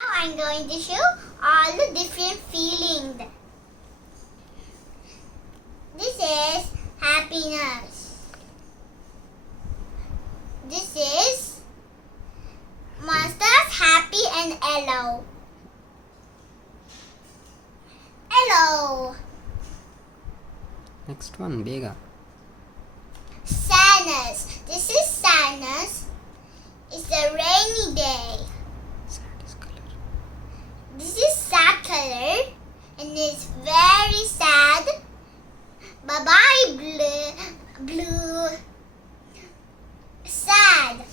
Now I'm going to show all the different feelings. This is happiness. This is monsters happy and yellow. Hello. Next one, Bega. Sadness. This is sadness. It's a rainy day. Saddest color. This is sad color and it's very sad. Bye bye blue. Sad.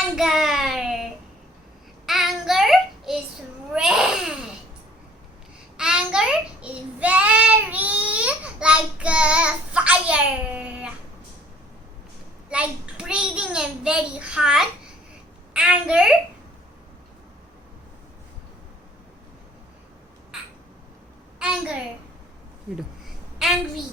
Anger. Anger is red. Anger is very like fire. Like breathing and very hot. Anger. Anger. You do. Angry.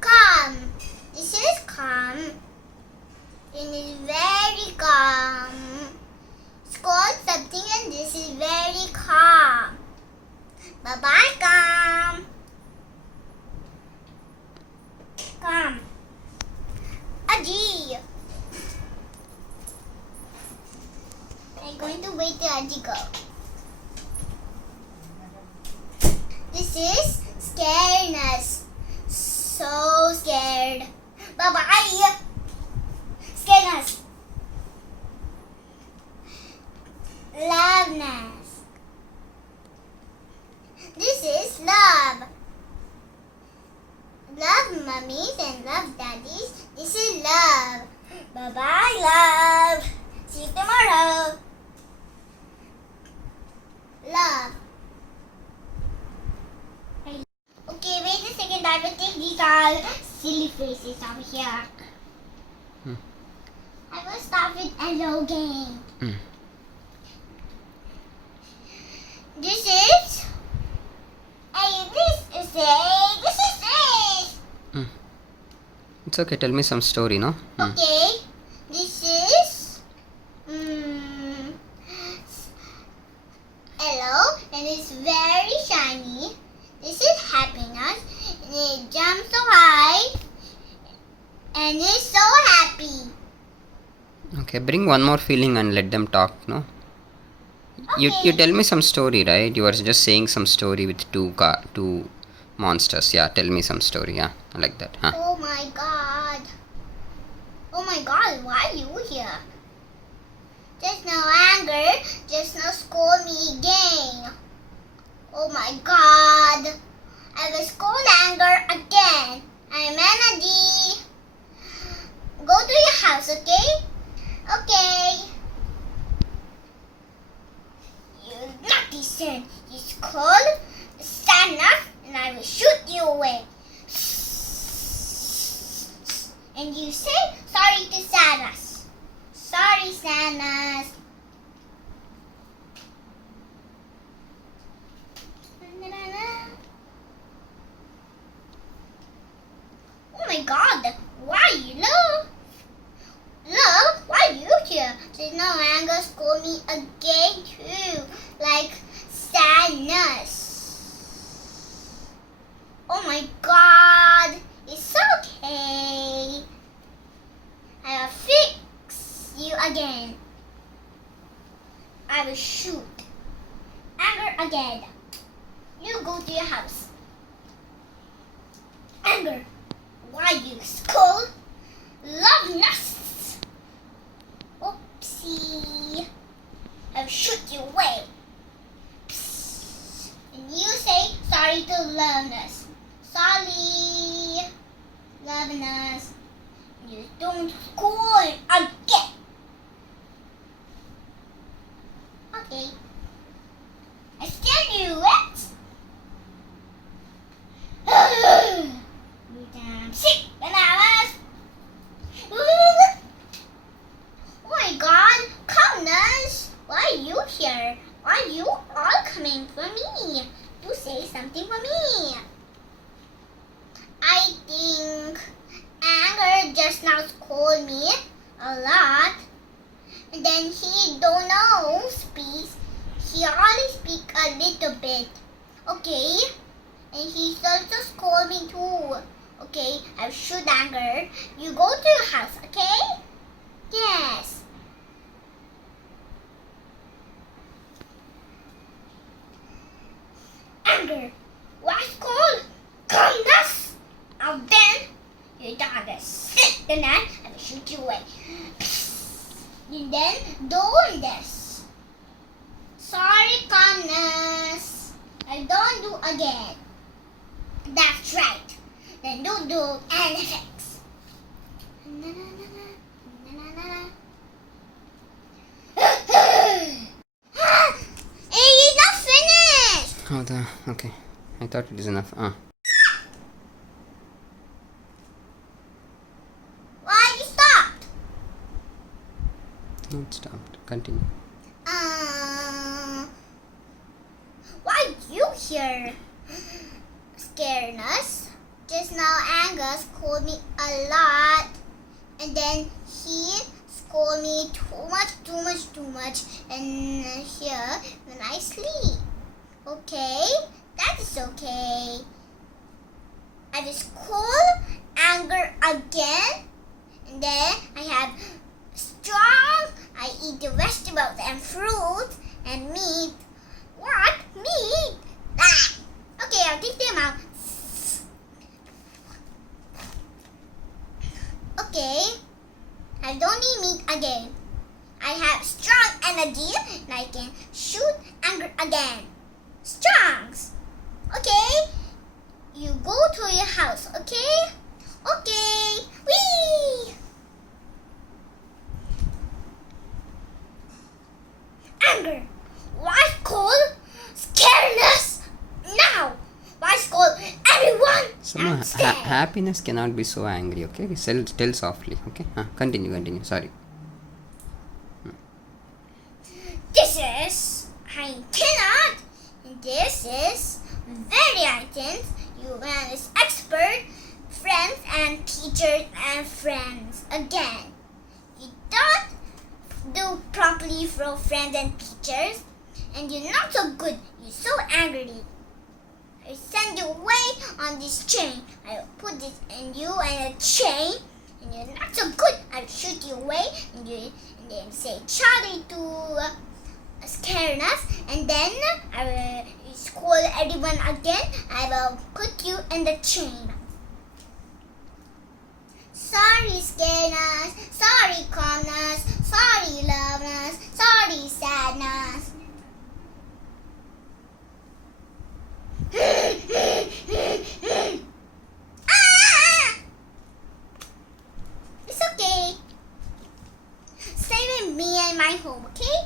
Calm. This is calm. It is very calm. It's called something and this is very calm. Bye bye, calm. Calm. Aji. I'm going to wait till Aji go. This is scaredness. So scared. Bye bye. Scaredness. Loveness. This is love. Love mummies and love daddies. This is love. Bye bye, love. See you tomorrow. Love. Okay, wait a second. I will take these all silly faces over here. I will start with hello game. This is this is It's okay, tell me some story, no? Okay, this is hello and it's very shiny. This is happiness and it jumps so high and it's so happy. Okay, bring one more feeling and let them talk, no? You tell me some story, right? You were just saying some story with two monsters. Yeah, tell me some story, yeah, like that. Huh? Oh my god. Oh my god, why are you here? Just no anger, just no scold me again. Oh my god. I will scold anger again. I'm energy. Go to your house, okay? Okay. You naughty son. You scold, stand up, and I will shoot you away. And you say sorry to Sanas. Sorry, Sanas. Oh my god, why you love? Love, why you here? There's no anger, scold me again too. Like sadness. Oh my god, it's okay. I will fix you again. I will shoot. Anger again. You go to your house. Anger. Why you scold? Loveness. Oopsie. I'll shoot you away. Psst. And you say sorry to Loveness. Sorry. Loveness. You don't scold again. Okay. I still do it. You damn sick bananas. Oh my god, calmness. Why are you here? Why are you all coming for me? to say something for me. I think Anger just now scolded me a lot. And then he don't know speak. He only speak a little bit. Okay? And he also scold me too. Okay, I should Anger. You go to your house, okay? Yes. Anger, what's called? Calmness. And then you don't sit the net and shoot you away. And then do this. Sorry, calmness. I don't do again. That's right. Then don't do anything. Hey, he's not finished. Oh, okay. I thought it is enough. Why you stopped? No, it stopped. Continue. Why you here? Scaredness. Just now Angus scolded me a lot, and then he scolded me too much, and here when I sleep. Okay, that is okay. I will scold Anger again, and then I have strong. I eat the vegetables and fruit and meat. What? Meat? Ah. Okay, I'll take them out. Okay, I don't need meat again. I have strong energy and I can shoot Anger again. Strongs. Okay, you go to your house. Okay. Okay. Whee! Anger. Why call scaredness now? Why call everyone? Sama, happiness cannot be so angry, okay? Tell softly, okay? Continue. Sorry. This is, I cannot. This is very intense. You man is expert, friends and teachers and friends again. You don't do properly for friends and teachers, and you're not so good. You're so angry. I send you away on this chain. I will put this in you and a chain, and you're not so good. I will shoot you away, and then say Charlie to scare us, and then I will scold everyone again. I will put you in the chain. Sorry, scareness. Sorry, calmness. Sorry, loveness. Sorry, sadness. It's okay. Stay with me in my home, okay?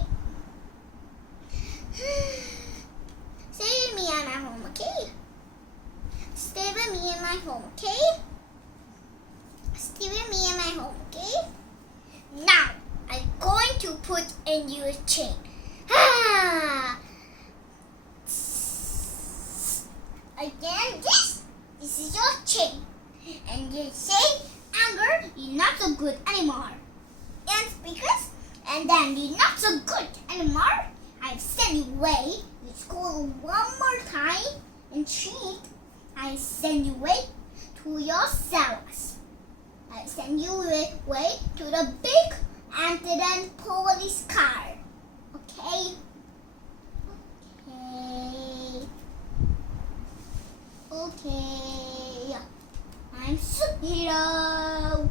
Stay with me in my home, okay? Stay with me in my home, okay? Stay with me in my home, okay? Now, I'm going to put in your chain. Again, this is your chain. And you say, Anger, you're not so good anymore. And speakers, and then you're not so good anymore. I've sent you away to school one more time and treat. I send you away to your cells. I send you away to the big antident police car. Okay? Okay. I'm superhero.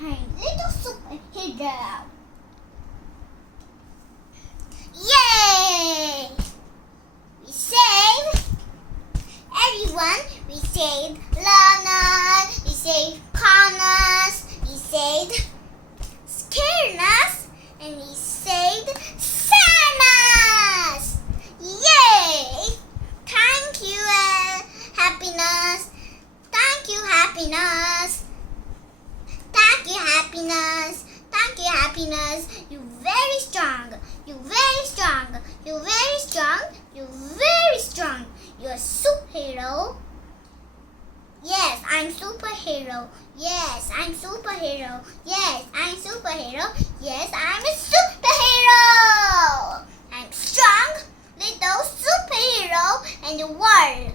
I'm little superhero. Yay! We saved everyone. We saved Lana. We saved calmness. We saved scaredness. And we saved sadness. Yay! Thank you, happiness. Thank you, happiness. Thank you, happiness. Thank you, happiness. strong. You're a superhero. Yes, I'm superhero. Yes, I'm superhero. Yes, I'm superhero. Yes, I'm a superhero. I'm strong, little superhero in the world.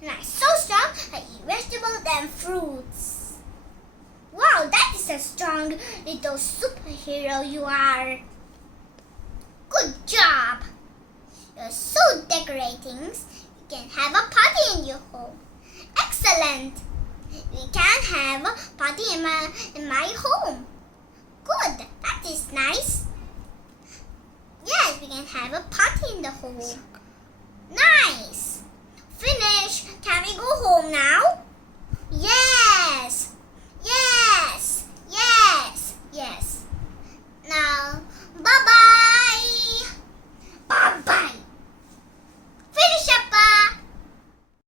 And I'm so strong, I eat vegetables and fruits. Wow, that is a strong little superhero you are. Good job. You're so decorating. You can have a party in your home. Excellent. We can have a party in my home. Good. That is nice. Yes, we can have a party in the home. Nice. Finish. Can we go home now?